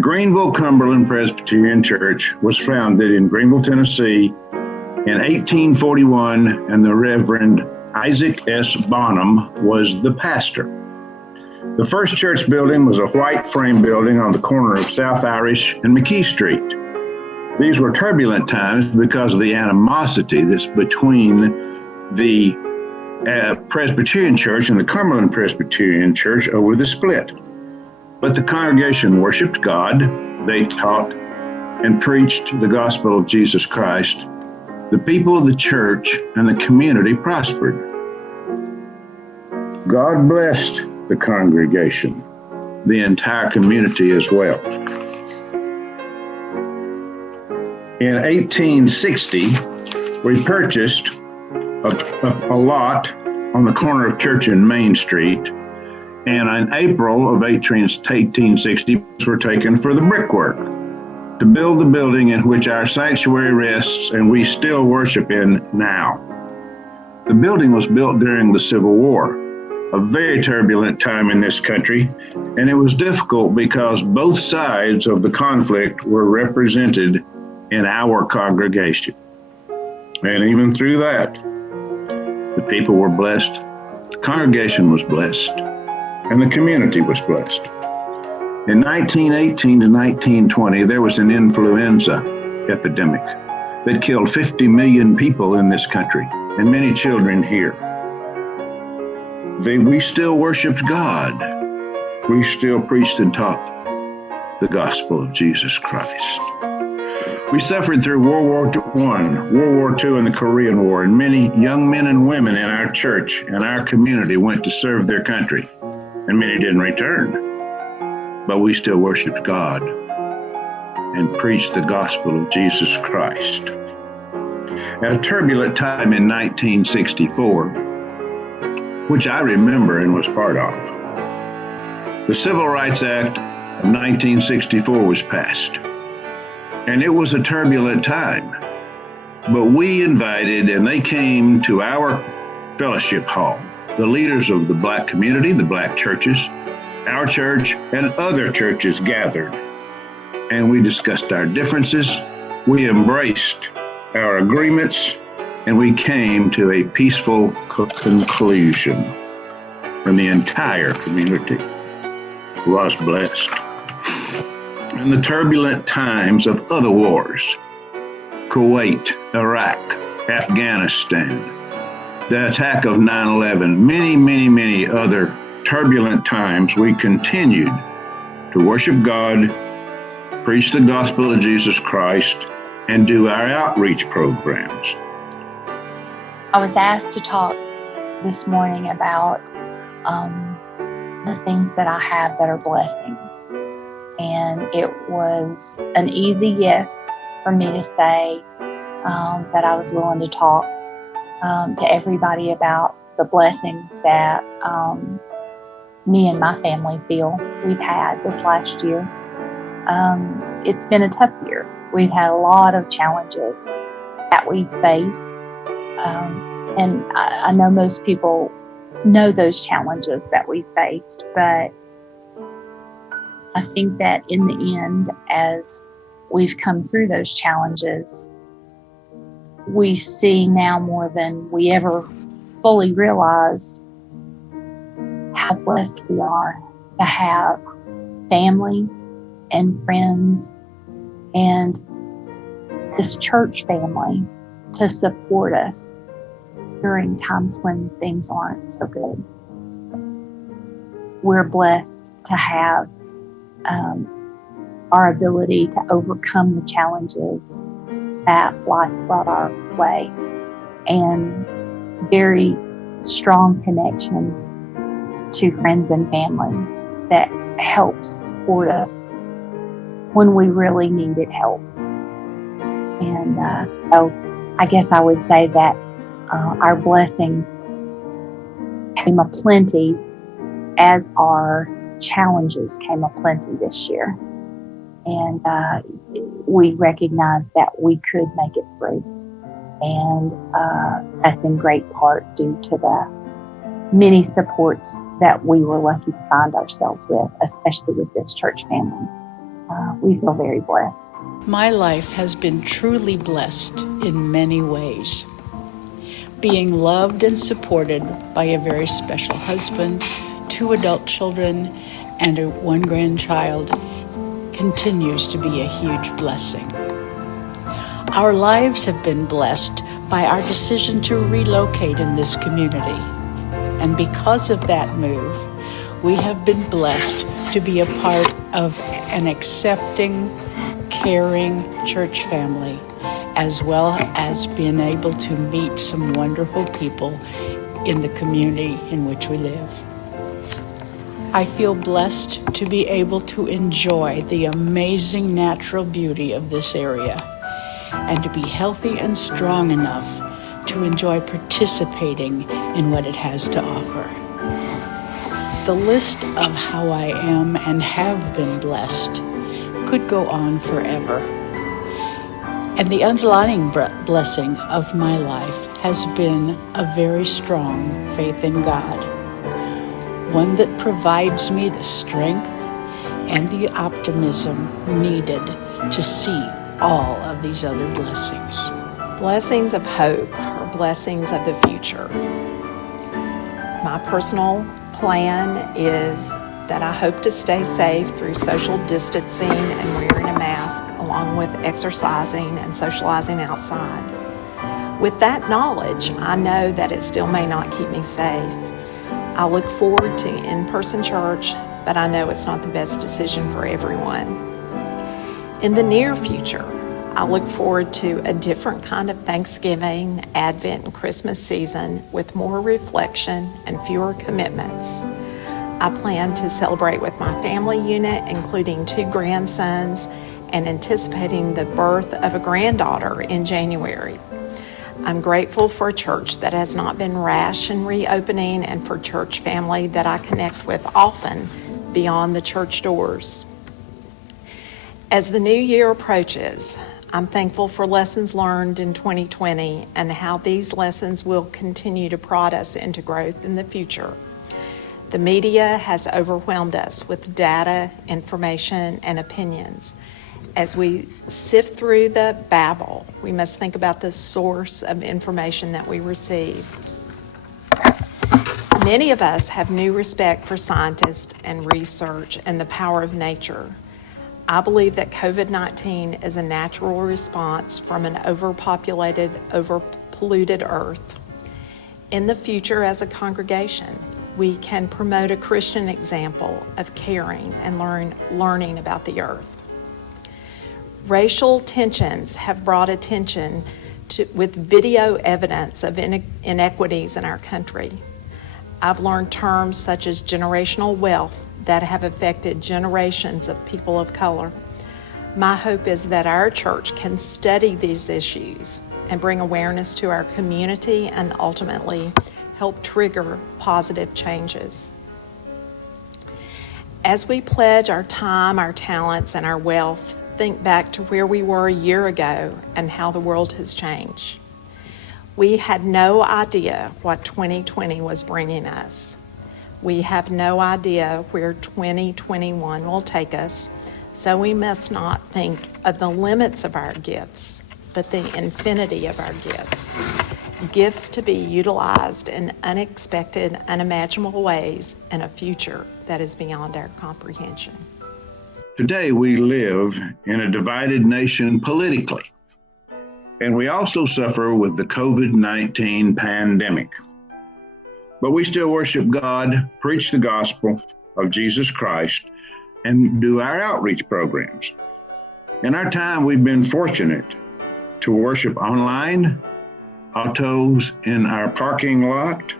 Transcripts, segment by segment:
Greeneville, Cumberland Presbyterian Church was founded in Greeneville, Tennessee in 1841, and the Reverend Isaac S. Bonham was the pastor. The first church building was a white frame building on the corner of South Irish and McKee Street. These were turbulent times because of the animosity that's between the Presbyterian Church and the Cumberland Presbyterian Church over the split. But the congregation worshiped God. They taught and preached the gospel of Jesus Christ. The people of the church and the community prospered. God blessed the congregation, the entire community as well. In 1860, we purchased a lot on the corner of Church and Main Street, and in April of 1860, were taken for the brickwork to build the building in which our sanctuary rests and we still worship in now. The building was built during the Civil War, a very turbulent time in this country, and it was difficult because both sides of the conflict were represented in our congregation. And even through that, the people were blessed, the congregation was blessed, and the community was blessed. In 1918 to 1920, there was an influenza epidemic that killed 50 million people in this country, and many children here. We still worshiped God. We still preached and taught the gospel of Jesus Christ. We suffered through World War I, World War II, and the Korean War, and many young men and women in our church and our community went to serve their country, and many didn't return. But we still worshiped God and preached the gospel of Jesus Christ. At a turbulent time in 1964, which I remember and was part of, the Civil Rights Act of 1964 was passed. And it was a turbulent time, but we invited, and they came to our fellowship hall, the leaders of the Black community, the Black churches, our church, and other churches gathered. And we discussed our differences, we embraced our agreements, and we came to a peaceful conclusion. And the entire community was blessed. In the turbulent times of other wars, Kuwait, Iraq, Afghanistan, the attack of 9/11, many other turbulent times, we continued to worship God, preach the gospel of Jesus Christ, and do our outreach programs. I was asked to talk this morning about the things that I have that are blessings. And it was an easy yes for me to say that I was willing to talk to everybody about the blessings that me and my family feel we've had this last year. It's been a tough year. We've had a lot of challenges that we faced. And I know most people know those challenges that we faced, but I think that in the end, as we've come through those challenges, we see now more than we ever fully realized how blessed we are to have family and friends and this church family to support us during times when things aren't so good. We're blessed to have our ability to overcome the challenges that life brought our way, and very strong connections to friends and family that help support us when we really needed help. And so I guess I would say that our blessings came aplenty as our challenges came aplenty this year. And we recognized that we could make it through. And that's in great part due to the many supports that we were lucky to find ourselves with, especially with this church family. we feel very blessed. My life has been truly blessed in many ways. Being loved and supported by a very special husband, 2 adult children, and one grandchild continues to be a huge blessing. Our lives have been blessed by our decision to relocate in this community. And because of that move, we have been blessed to be a part of an accepting, caring church family, as well as being able to meet some wonderful people in the community in which we live. I feel blessed to be able to enjoy the amazing natural beauty of this area and to be healthy and strong enough to enjoy participating in what it has to offer. The list of how I am and have been blessed could go on forever. And the underlying blessing of my life has been a very strong faith in God, one that provides me the strength and the optimism needed to see all of these other blessings. Blessings of hope or blessings of the future. My personal plan is that I hope to stay safe through social distancing and wearing a mask, along with exercising and socializing outside. With that knowledge, I know that it still may not keep me safe. I look forward to in-person church, but I know it's not the best decision for everyone. In the near future, I look forward to a different kind of Thanksgiving, Advent, and Christmas season with more reflection and fewer commitments. I plan to celebrate with my family unit, including 2 grandsons, and anticipating the birth of a granddaughter in January. I'm grateful for a church that has not been rash in reopening and for church family that I connect with often beyond the church doors. As the new year approaches, I'm thankful for lessons learned in 2020 and how these lessons will continue to prod us into growth in the future. The media has overwhelmed us with data, information, and opinions. As we sift through the babble, we must think about the source of information that we receive. Many of us have new respect for scientists and research and the power of nature. I believe that COVID-19 is a natural response from an overpopulated, overpolluted earth. In the future, as a congregation, we can promote a Christian example of caring and learning about the earth. Racial tensions have brought attention with video evidence of inequities in our country. I've learned terms such as generational wealth that have affected generations of people of color. My hope is that our church can study these issues and bring awareness to our community and ultimately help trigger positive changes. As we pledge our time, our talents, and our wealth, think back to where we were a year ago and how the world has changed. We had no idea what 2020 was bringing us. We have no idea where 2021 will take us, so we must not think of the limits of our gifts, but the infinity of our gifts. Gifts to be utilized in unexpected, unimaginable ways in a future that is beyond our comprehension. Today we live in a divided nation politically, and we also suffer with the COVID-19 pandemic. But we still worship God, preach the gospel of Jesus Christ, and do our outreach programs. In our time, we've been fortunate to worship online, autos in our parking lot,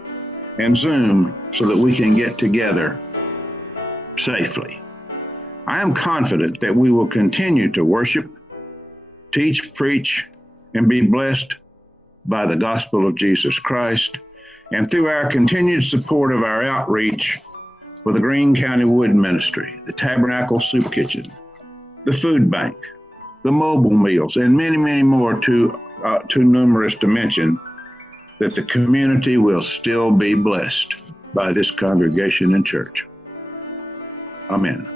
and Zoom so that we can get together safely. I am confident that we will continue to worship, teach, preach, and be blessed by the gospel of Jesus Christ, and through our continued support of our outreach for the Greene County Wood Ministry, the Tabernacle Soup Kitchen, the Food Bank, the mobile meals, and many, many more too numerous to mention, that the community will still be blessed by this congregation and church. Amen.